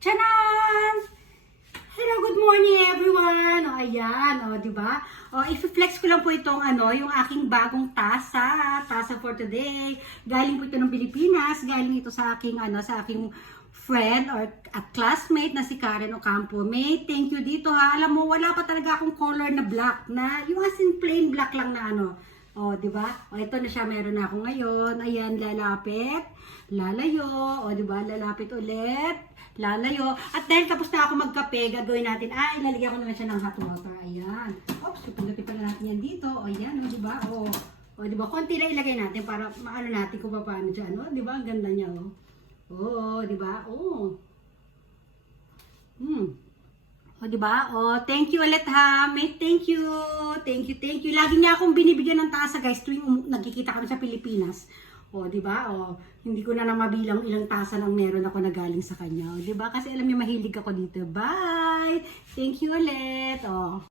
Chanan! Hello, good morning everyone! O, ayan, o, diba? O, i-flex ko lang po itong, yung aking bagong tasa for today. Galing po ito ng Pilipinas, galing ito sa aking, sa aking friend or a classmate na si Karen Ocampo. May thank you dito ha. Alam mo, wala pa talaga akong color na black na, yung as in plain black lang na O, di ba? O, ito na siya, meron na ako ngayon. Ayan, lalapit, lalayo. O, di ba? Lalapit ulit, lalayo. At dahil tapos na ako magkape, gagawin natin, ilalagyan ko naman siya ng hot water. Ayan. Oops, pindutin pala natin yan dito. O, ayan, o, di ba? O, di ba? Konti lang ilagay natin para maano natin kung paano dyan. O, di ba? Ang ganda niya, o. O, di ba? O. O, diba? O, thank you ulit ha. May thank you. Thank you. Lagi niya akong binibigyan ng tasa, guys, tuwing nagkikita kami sa Pilipinas. O, diba? O, hindi ko na mabilang ilang tasa lang meron ako na galing sa kanya. O, diba? Kasi alam niya mahilig ako dito. Bye! Thank you ulit. O.